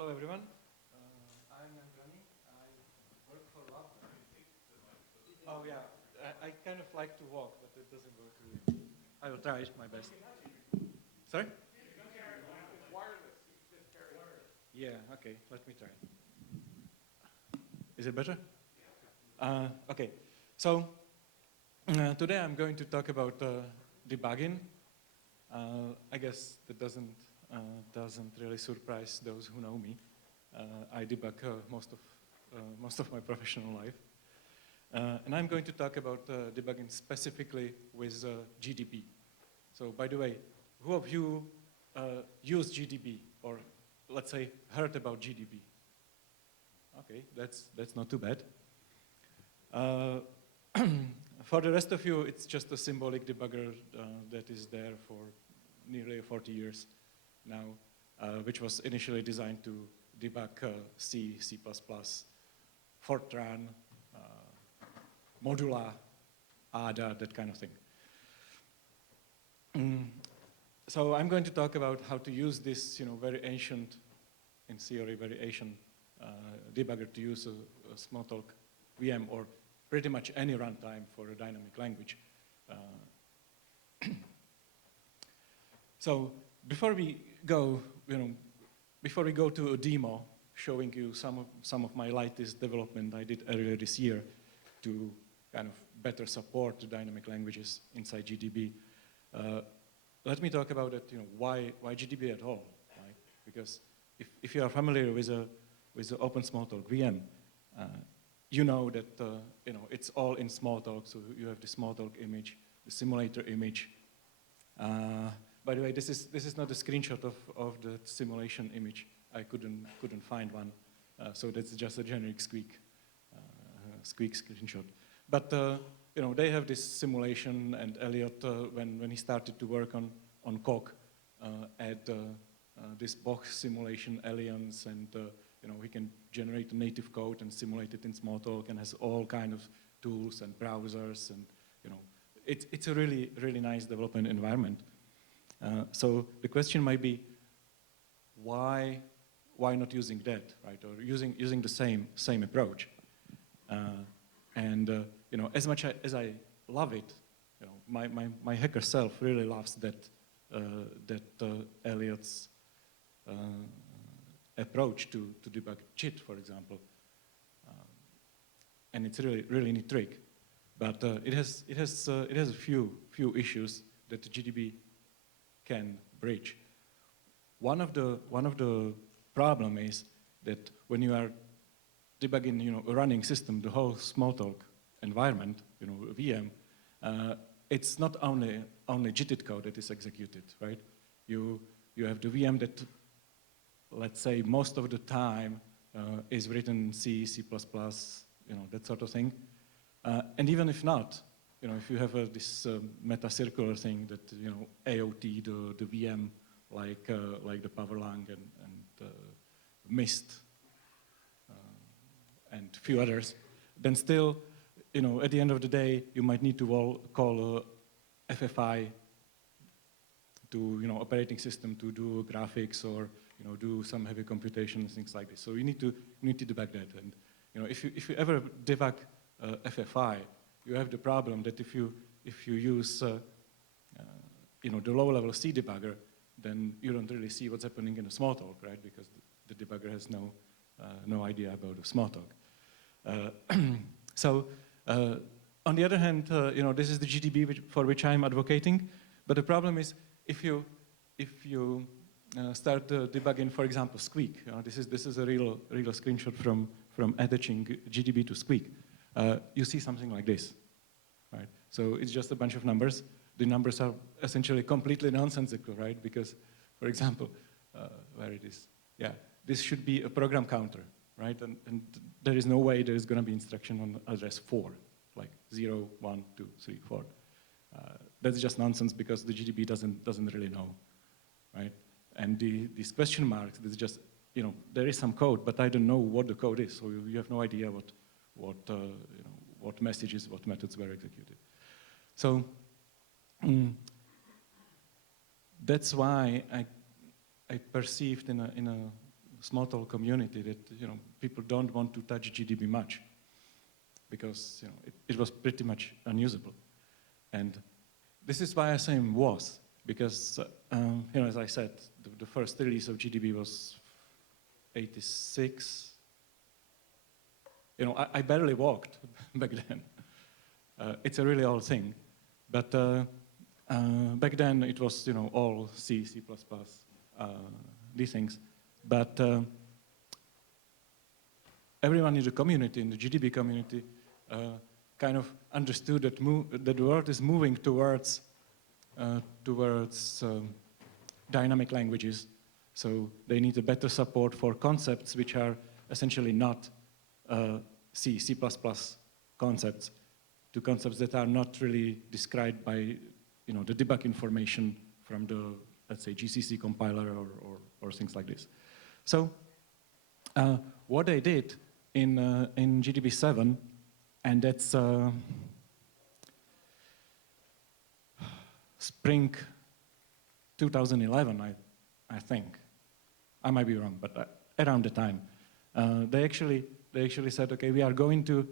Hello everyone. I'm Vrany. I work for Lab. Oh yeah, I kind of like to walk, but it doesn't work really. I will try my best. Sorry? It's wireless. You can just carry it. Yeah, okay, let me try. Is it better? Okay, so today I'm going to talk about debugging. I guess that doesn't really surprise those who know me. I debug most of my professional life. And I'm going to talk about debugging specifically with GDB. So by the way, who of you use GDB or let's say heard about GDB? Okay, that's not too bad. For the rest of you, it's just a symbolic debugger that is there for nearly 40 years now, which was initially designed to debug C, C++, Fortran, Modula, ADA, that kind of thing. So I'm going to talk about how to use this, very ancient, in theory, very ancient debugger to use a Smalltalk VM or pretty much any runtime for a dynamic language. So before we go to a demo showing you some of my latest development I did earlier this year to kind of better support the dynamic languages inside GDB, let me talk about it. Why GDB at all? Right? Because if you are familiar with the Open Smalltalk VM, you know that it's all in Smalltalk. So you have the Smalltalk image, the simulator image. By the way, this is not a screenshot of the simulation image. I couldn't find one, so that's just a generic Squeak screenshot. But they have this simulation, and Elliot, when he started to work on Coq, add this box simulation aliens, and we can generate a native code and simulate it in Smalltalk, and has all kind of tools and browsers, and it's a really nice development environment. So the question might be, why not using that, right? Or using the same approach? As much as I love it, my hacker self really loves that Elliot's approach to debug JIT, for example, and it's really neat trick. But it has a few issues that the GDB can bridge. One of the problem is that when you are debugging a running system, the whole Smalltalk environment, VM, it's not only JIT code that is executed, right? You have the VM that, let's say, most of the time is written C, C++, that sort of thing. And even if not, if you have this meta-circular thing that, AOT, the VM, like the Powerlang and Mist, and a few others, then still, at the end of the day, you might need to call FFI to, operating system to do graphics or, do some heavy computation, things like this. So you need to debug that. And, if you ever debug FFI, you have the problem that if you use, the low-level C debugger, then you don't really see what's happening in the Smalltalk, right? Because the debugger has no idea about the Smalltalk. So on the other hand, this is the GDB for which I'm advocating. But the problem is if you start debugging, for example, Squeak. This is a real screenshot from attaching GDB to Squeak. You see something like this, right? So it's just a bunch of numbers. The numbers are essentially completely nonsensical, right? Because, for example, where it is, yeah, this should be a program counter, right? And there is no way there is going to be instruction on address 4, like 0, 1, 2, 3, 4. That's just nonsense because the GDB doesn't really know, right? And these question marks, there's just, there is some code, but I don't know what the code is, so you have no idea what messages, what methods were executed. So that's why I perceived in a Smalltalk community that people don't want to touch GDB much because it was pretty much unusable. And this is why I say was, because as I said, the first release of GDB was 86. I barely walked back then. It's a really old thing, but back then it was all C, C++, these things. But everyone in the community, in the GDB community, kind of understood that the world is moving towards dynamic languages. So they need a better support for concepts which are essentially not C, C++ concepts, to concepts that are not really described by the debug information from the, let's say, GCC compiler or things like this. So what they did in GDB 7, and that's spring 2011, I think. I might be wrong, but around the time. They actually said, okay, we are going to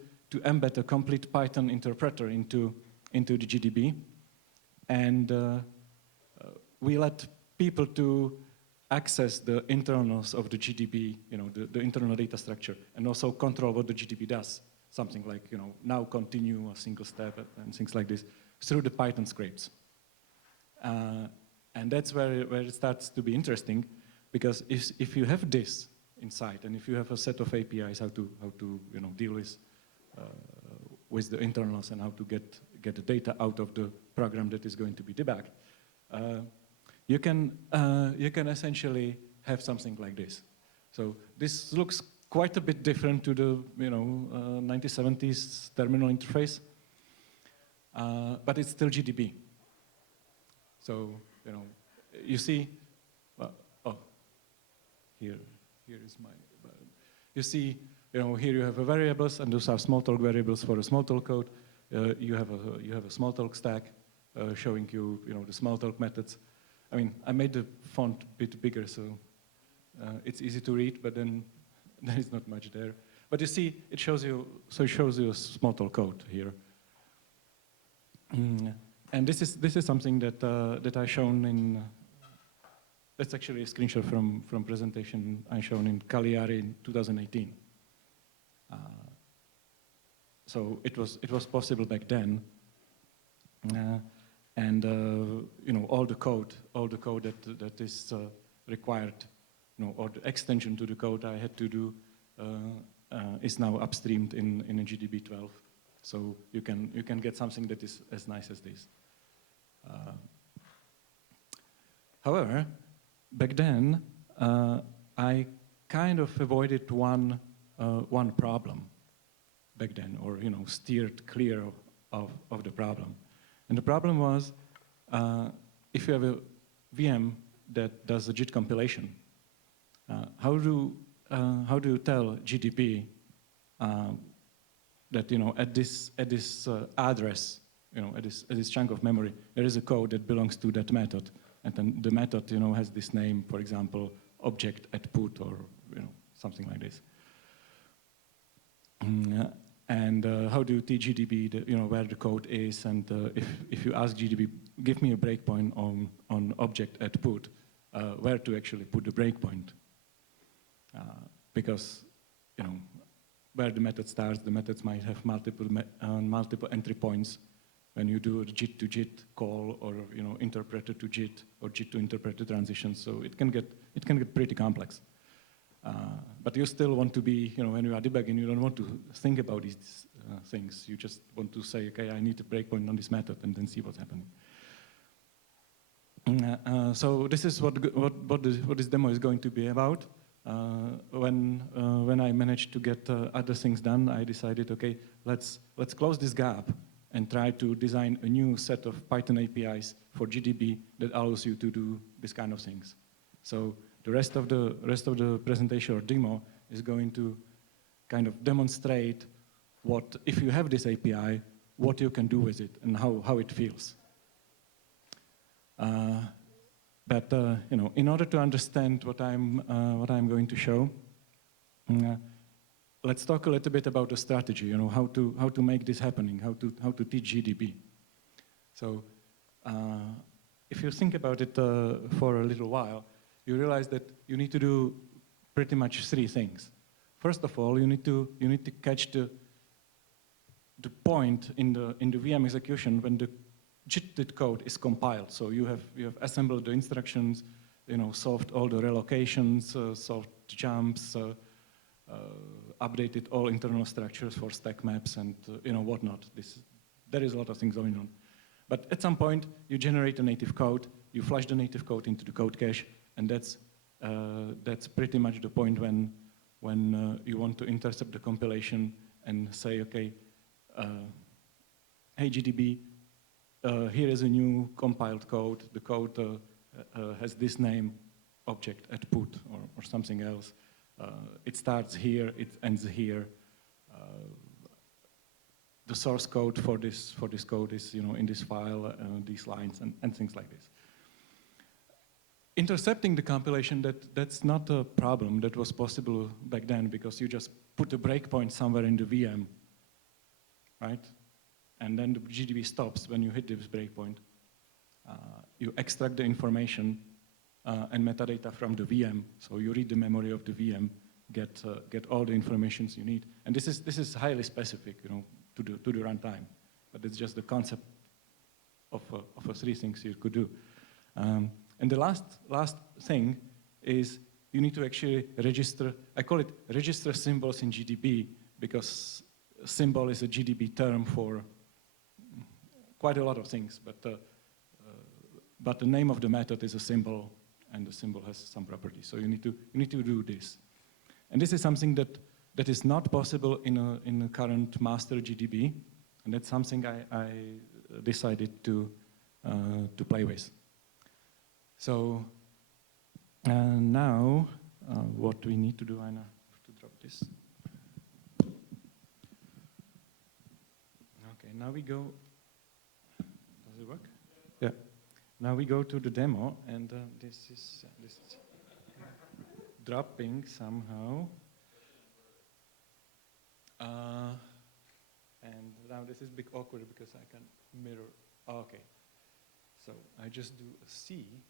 embed a complete Python interpreter into the GDB, and we let people to access the internals of the GDB, the internal data structure, and also control what the GDB does. Something like, now continue a single step and things like this through the Python scripts. And that's where it starts to be interesting, because if you have this inside, and if you have a set of APIs, how to deal with the internals and how to get the data out of the program that is going to be debugged, you can essentially have something like this. So this looks quite a bit different to the 1970s terminal interface, but it's still GDB. So you see, here is my. You see, here you have a variables, and those are Smalltalk variables for a Smalltalk code. You have a Smalltalk stack showing you the Smalltalk methods. I mean, I made the font a bit bigger, so it's easy to read, but then there is not much there. But you see, it shows you Smalltalk code here. And this is something that I shown in. That's actually a screenshot from presentation I shown in Cagliari in 2018. So it was possible back then, and all the code that is required, or the extension to the code I had to do is now upstreamed in a GDB 12. So you can get something that is as nice as this. However, back then I kind of avoided one problem back then, or steered clear of the problem. And the problem was if you have a VM that does a JIT compilation, how do you tell GDB that at this address, at this chunk of memory, there is a code that belongs to that method, and then the method has this name, for example, object at put, or something like this. And how do you teach GDB where the code is, and if you ask GDB, give me a breakpoint on object at put, where to actually put the breakpoint, because where the method starts, the methods might have multiple entry points when you do a JIT to JIT call, or interpreter to JIT, or JIT to interpreter transition. So it can get pretty complex. But you still want to be, when you are debugging, you don't want to think about these things. You just want to say, okay, I need a breakpoint on this method, and then see what's happening. So this is what this demo is going to be about. When I managed to get other things done, I decided, okay, let's close this gap and try to design a new set of Python APIs for GDB that allows you to do this kind of things. So the rest of the presentation or demo is going to kind of demonstrate what, if you have this API, what you can do with it and how it feels. But in order to understand what I'm going to show, let's talk a little bit about the strategy. How to make this happening, how to teach GDB. So, if you think about it for a little while, you realize that you need to do pretty much three things. First of all, you need to catch the point in the VM execution when the JIT code is compiled. So you have assembled the instructions, solved all the relocations, solved jumps, updated all internal structures for stack maps and whatnot. There is a lot of things going on. But at some point, you generate a native code, you flush the native code into the code cache, and that's pretty much the point when you want to intercept the compilation and say, okay, hey GDB, here is a new compiled code. The code has this name, object at put, or something else. It starts here, it ends here. The source code for this code is in this file, these lines, and things like this. Intercepting the compilation, that's not a problem. That was possible back then because you just put a breakpoint somewhere in the VM, right? And then the GDB stops when you hit this breakpoint. You extract the information and metadata from the VM, so you read the memory of the VM, get all the information you need, and this is highly specific, to the runtime, but it's just the concept of three things you could do. And the last thing is you need to actually register. I call it register symbols in GDB because symbol is a GDB term for quite a lot of things, but the name of the method is a symbol, and the symbol has some properties. So you need to do this, and this is something that is not possible in a current master GDB, and that's something I decided to play with. So now what we need to do, I have to drop this. Okay, now we go. Does it work? Yeah. Now we go to the demo, and this is dropping somehow. And now this is a bit awkward because I can mirror. Okay. So I just do a C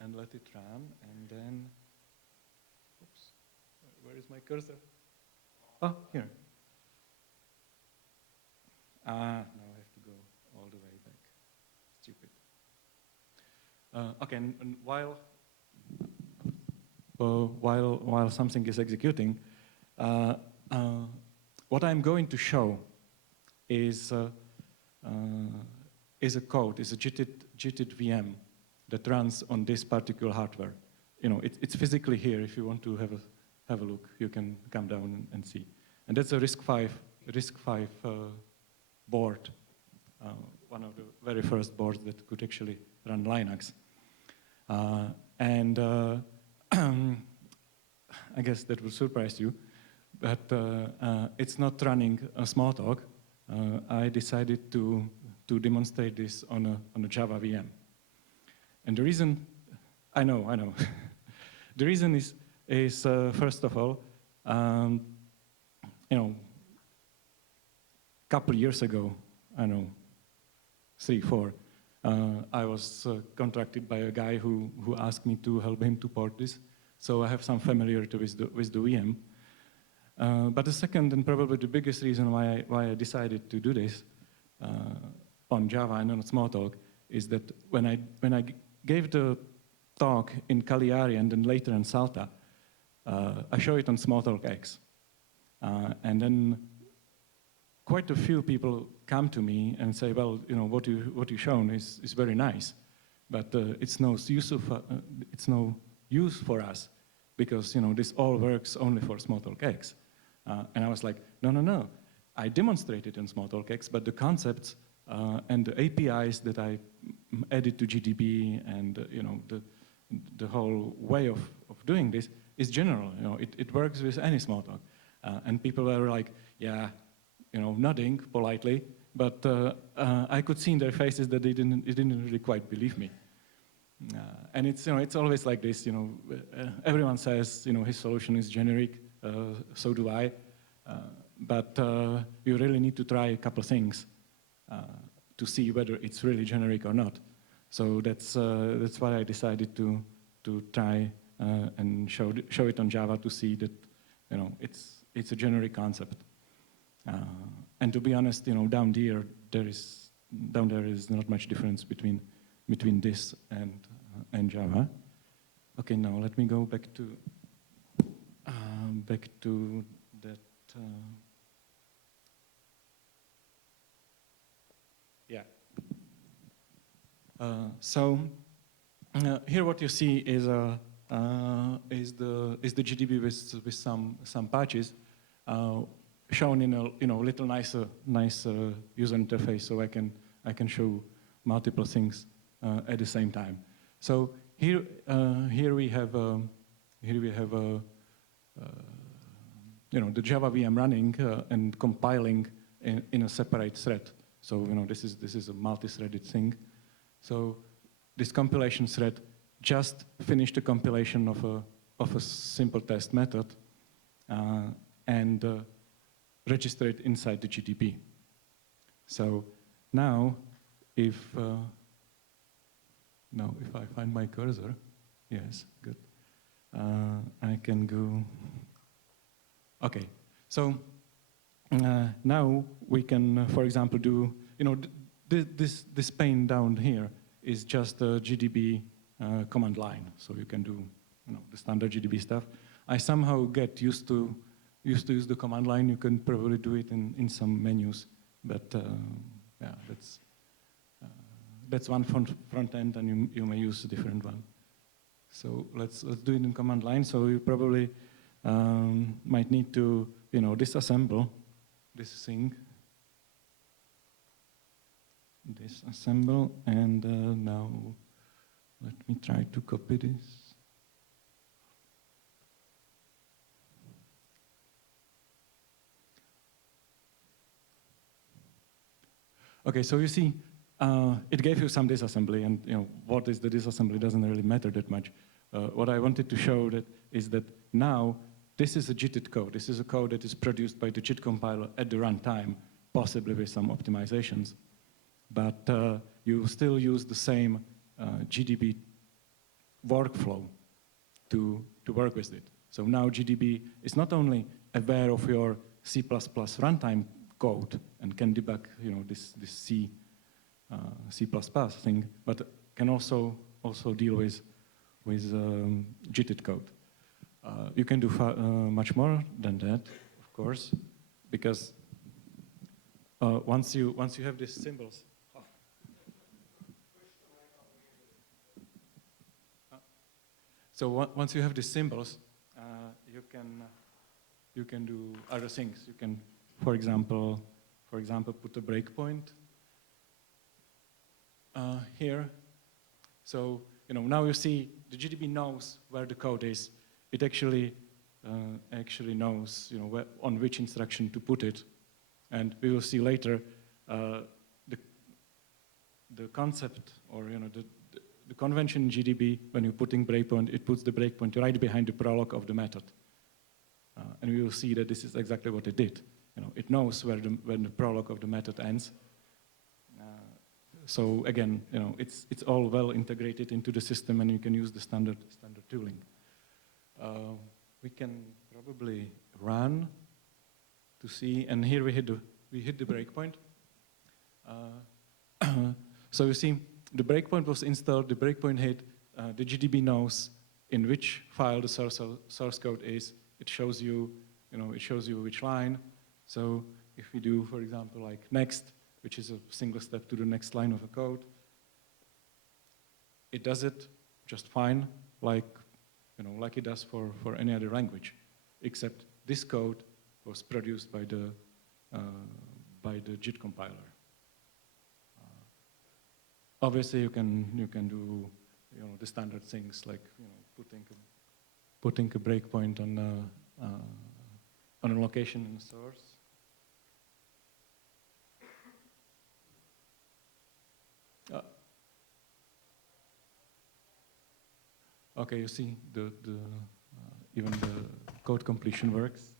and let it run, and then, oops, where is my cursor? Oh, here. Now I have to go all the way back. Stupid. Okay, and while something is executing, what I'm going to show is a code, is a JIT VM that runs on this particular hardware. It's physically here. If you want to have a look, you can come down and see. And that's a RISC-V board, one of the very first boards that could actually run Linux. And I guess that will surprise you, but it's not running a Smalltalk. I decided to demonstrate this on a Java VM. And the reason, I know. The reason is first of all, couple years ago, 3, 4, I was contracted by a guy who asked me to help him to port this. So I have some familiarity with the VM. But the second and probably the biggest reason why I decided to do this on Java and on Smalltalk is that when I gave the talk in Cagliari and then later in Salta, I show it on Smalltalk X. And then quite a few people come to me and say, well, what you've shown is very nice, but it's no use for us because this all works only for Smalltalk X. And I was like, no. I demonstrated in Smalltalk X, but the concepts and the APIs that I added to GDB and the whole way of doing this is general. It works with any Smalltalk. And people were like, yeah, nodding politely, but I could see in their faces that they didn't really quite believe me. And it's, it's always like this, everyone says, his solution is generic, so do I. But you really need to try a couple of things to see whether it's really generic or not. So that's why I decided to try and show it on Java to see that, it's a generic concept. And to be honest, down there is not much difference between this and Java. Okay, now let me go back to that. Yeah. So here, what you see is the GDB with some patches shown in a little nicer user interface, so I can show multiple things at the same time. So here we have the Java VM running and compiling in a separate thread. So this is a multi-threaded thing. So this compilation thread just finished the compilation of a simple test method and register it inside the GDB. So now, if I find my cursor, yes, good, I can go. Okay, so now we can, for example, do, this pane down here is just a GDB command line, so you can do, the standard GDB stuff. I somehow get used to use the command line. You can probably do it in some menus, but yeah, that's one front end, and you may use a different one. So let's do it in command line. So you probably might need to disassemble this thing, disassemble, and now let me try to copy this. Okay, so you see, it gave you some disassembly, and what is the disassembly doesn't really matter that much. What I wanted to show is that now this is a JIT code. This is a code that is produced by the JIT compiler at the runtime, possibly with some optimizations. But you still use the same GDB workflow to work with it. So now GDB is not only aware of your C++ runtime code and can debug this C thing, but can also deal with JIT code. You can do much more than that, of course, because once you have these symbols. So once you have these symbols, you can do other things. You can, for example, put a breakpoint here. So now you see the GDB knows where the code is. It actually knows on which instruction to put it, and we will see later the concept, or the convention in GDB. When you're putting breakpoint, it puts the breakpoint right behind the prologue of the method, and we will see that this is exactly what it did. It knows when the prologue of the method ends. So again, it's all well integrated into the system, and you can use the standard tooling. We can probably run to see, and here we hit the breakpoint. So you see, the breakpoint was installed. The breakpoint hit. The GDB knows in which file the source code is. It shows you, which line. So if we do, for example, like next, which is a single step to the next line of a code, it does it just fine, like it does for any other language, except this code was produced by the JIT compiler. Obviously, you can do the standard things like putting a breakpoint on a location in the source. Okay, you see even the code completion works.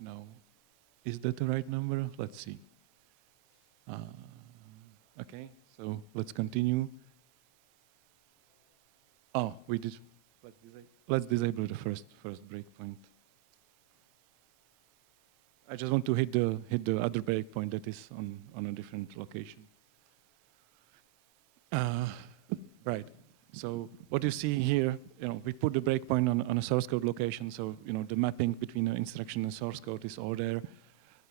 Now, is that the right number? Let's see. Okay, so let's continue. Oh, we did. Let's disable the first breakpoint. I just want to hit the other breakpoint that is on a different location. Right. So what you see here, we put the breakpoint on a source code location, so the mapping between the instruction and source code is all there.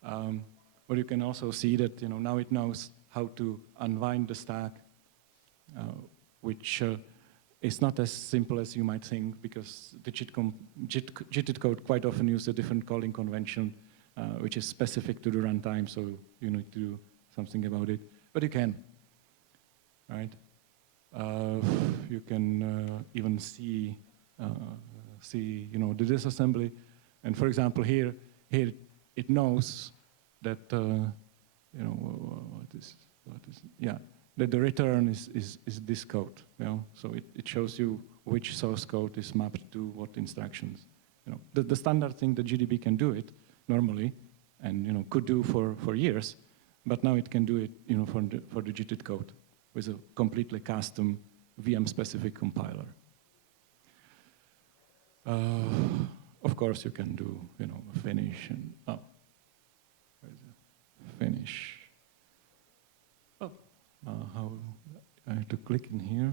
But you can also see that now it knows how to unwind the stack, which is not as simple as you might think, because the JIT code quite often uses a different calling convention, which is specific to the runtime, so you need to do something about it. But you can, right? You can even see the disassembly, and for example here it knows that that the return is this code, so it shows you which source code is mapped to what instructions. The standard thing that GDB can do it normally, and could do for years, but now it can do it for the JIT code with a completely custom VM-specific compiler. Of course, you can do finish and finish. How I have to click in here.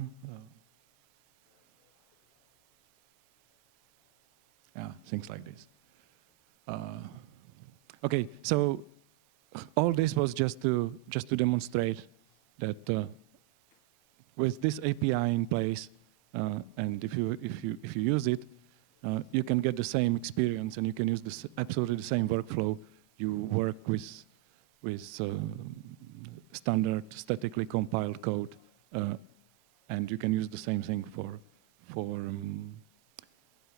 Yeah, things like this. Okay, so all this was just to demonstrate that with this API in place, and if you use it, you can get the same experience, and you can use absolutely the same workflow. You work with standard statically compiled code, and you can use the same thing for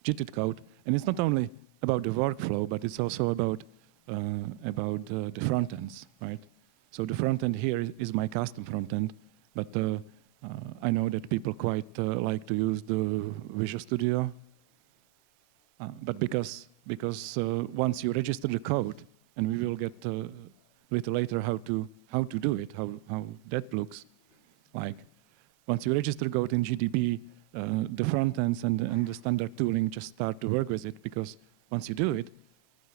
JIT code. And it's not only about the workflow, but it's also about the front ends, right? So the front end here is my custom front end, but I know that people quite like to use the Visual Studio, but because once you register the code, and we will get a little later how to do it, how that looks like. Once you register code in GDB, the front ends and the standard tooling just start to work with it, because once you do it,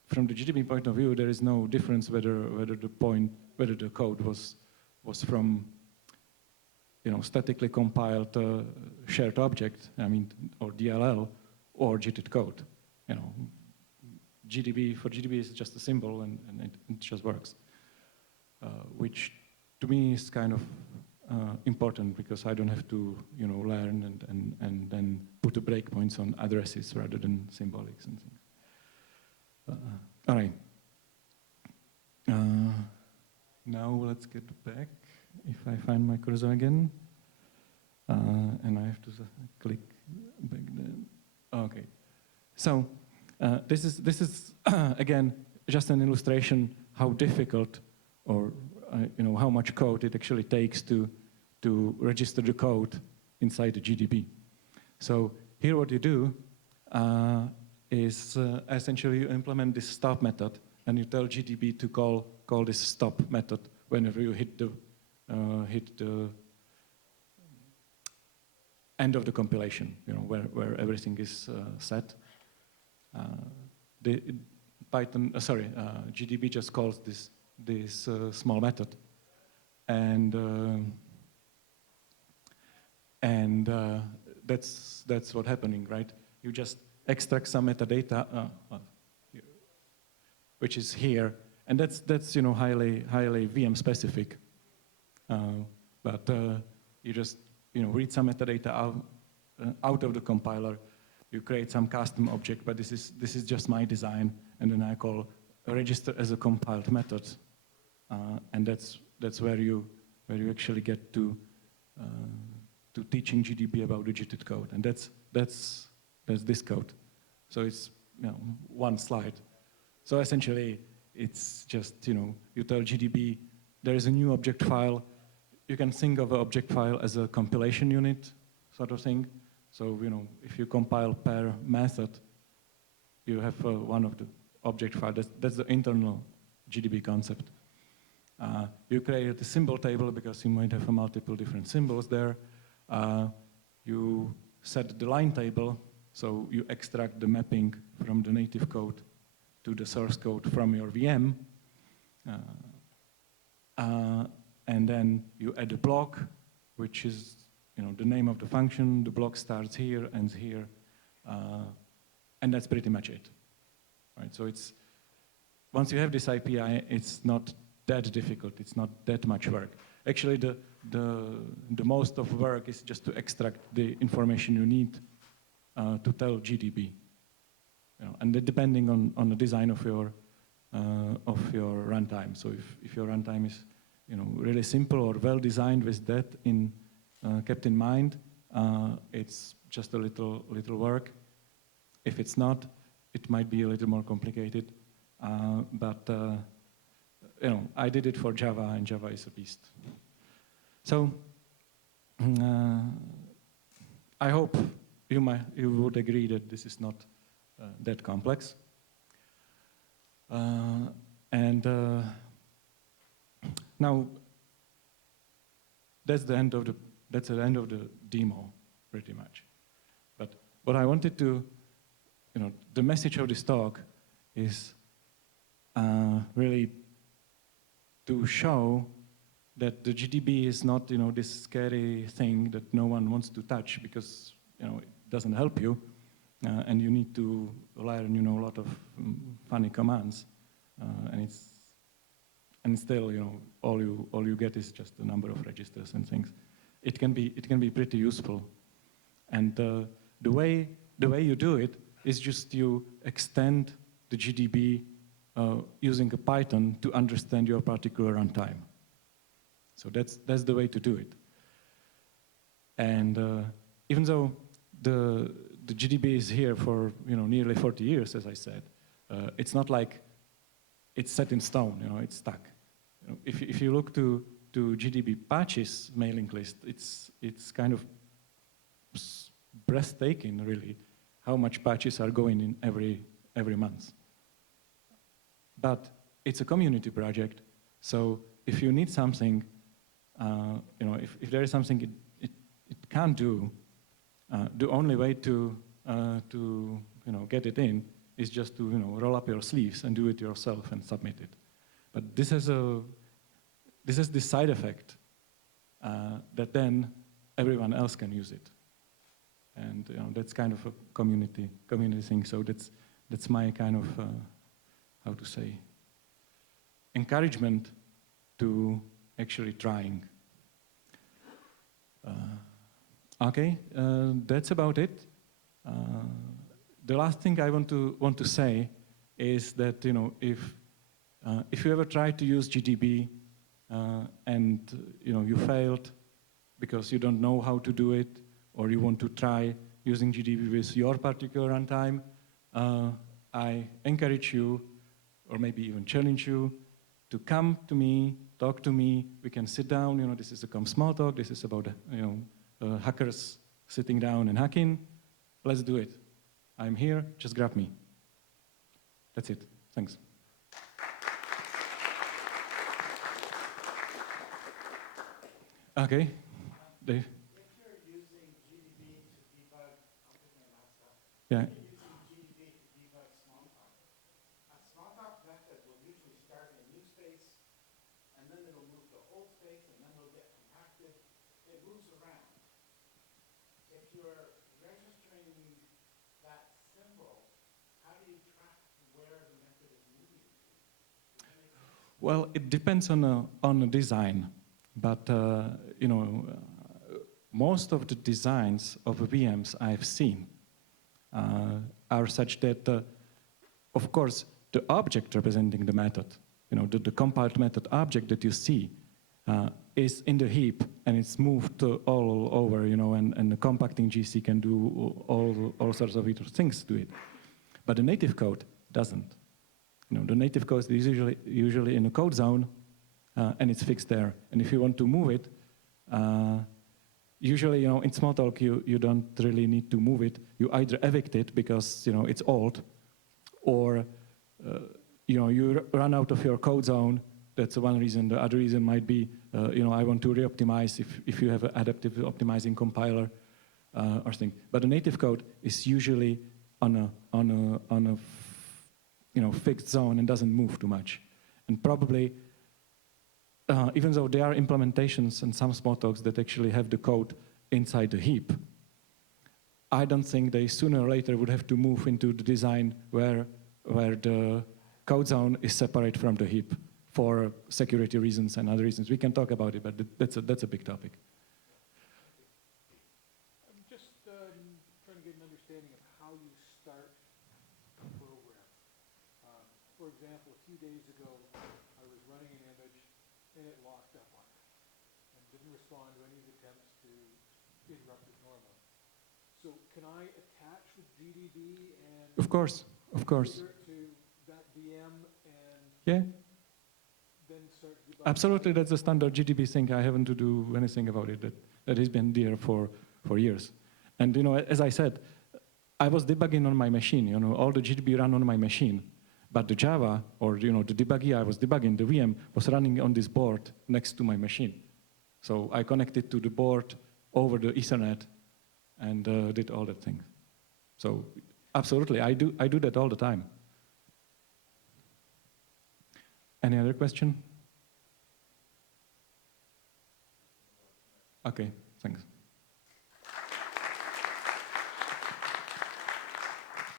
from the GDB point of view, there is no difference whether the code was from statically compiled shared object, or DLL, or JIT code. For GDB is just a symbol, and it just works, which to me is kind of important, because I don't have to learn and then put the breakpoints on addresses rather than symbolics and things. All right. Now let's get back. If I find my cursor again, and I have to click back then. Okay. So this is again just an illustration how difficult, or how much code it actually takes to register the code inside the GDB. So here what you do is essentially you implement this stop method, and you tell GDB to call this stop method whenever you hit the end of the compilation, where everything is set. GDB just calls this small method, and that's what's happening, right? You just extract some metadata, which is here, and that's highly VM specific. But you just read some metadata out of the compiler. You create some custom object, but this is just my design, and then I call register as a compiled method, and that's where you actually get to teaching GDB about the JIT code, and that's this code. So it's one slide. So essentially, it's just you tell GDB there is a new object file. You can think of an object file as a compilation unit, sort of thing. So, if you compile per method, you have one of the object file. That's the internal GDB concept. You create a symbol table because you might have multiple different symbols there. You set the line table, so you extract the mapping from the native code to the source code from your VM. And then you add a block, which is the name of the function. The block starts here, ends here, and that's pretty much it. Right? So once you have this API, it's not that difficult. It's not that much work. Actually, the most of work is just to extract the information you need to tell GDB. And depending on the design of your runtime. So if your runtime is really simple or well designed with that kept in mind, it's just a little work. If it's not, it might be a little more complicated. But I did it for Java, and Java is a beast. So I hope you would agree that this is not that complex. Now that's the end of the demo, pretty much. But what I wanted to, the message of this talk is really to show that the GDB is not, this scary thing that no one wants to touch because, it doesn't help you, and you need to learn, a lot of funny commands, and still, all you get is just a number of registers and things. It can be pretty useful, and the way you do it is just you extend the GDB using a Python to understand your particular runtime. So that's the way to do it. And even though the GDB is here for nearly 40 years, as I said, it's not like it's set in stone. It's stuck. If you look to GDB patches mailing list, it's kind of breathtaking, really, how much patches are going in every month. But it's a community project, so if you need something, if there is something it can't do, the only way to get it in is just to roll up your sleeves and do it yourself and submit it. But this has this side effect that then everyone else can use it, and that's kind of a community thing. So that's my kind of how to say, encouragement to actually trying. Okay, that's about it. The last thing I want to say is that if you ever try to use GDB and you failed because you don't know how to do it, or you want to try using GDB with your particular runtime, I encourage you, or maybe even challenge you, to come to me, talk to me. We can sit down. This is a Smalltalk. This is about hackers sitting down and hacking. Let's do it. I'm here. Just grab me. That's it. Thanks. Okay, Dave. If you're using GDB to debug, I'll put my mask up. Yeah. If you're using GDB to debug Smalltalk, a Smalltalk method will usually start in a new space, and then it'll move to old space, and then it'll get compacted. It moves around. If you're registering that symbol, how do you track where the method is moving to? Does that make sense? Well, it depends on the design, but most of the designs of VMs I've seen are such that, of course, the object representing the method, the compiled method object that you see is in the heap, and it's moved all over, and the compacting GC can do all sorts of other things to it. But the native code doesn't. The native code is usually in a code zone, and it's fixed there. And if you want to move it, usually, in Smalltalk, you don't really need to move it. You either evict it because, it's old, or, you run out of your code zone. That's one reason. The other reason might be, I want to re-optimize if you have an adaptive optimizing compiler or thing. But the native code is usually on a fixed zone and doesn't move too much. And probably, even though there are implementations and some Smalltalks that actually have the code inside the heap, I don't think they sooner or later would have to move into the design where the code zone is separate from the heap for security reasons and other reasons. We can talk about it, but that's a big topic. I'm just trying to get an understanding of how you start a program. For example, a few days ago, I was running an image and it locked up on me and didn't respond to any of the attempts to interrupt it normally. So can I attach with GDB and Of course. trigger it to that VM and Yeah. then start debugging? Absolutely, that's a standard GDB thing. I haven't to do anything about it. That has been there for years. And as I said, I was debugging on my machine. All the GDB ran on my machine, but the Java or the debugger I was debugging, the VM was running on this board next to my machine. So I connected to the board over the Ethernet and did all that thing. So absolutely, I do that all the time. Any other question? Okay, thanks.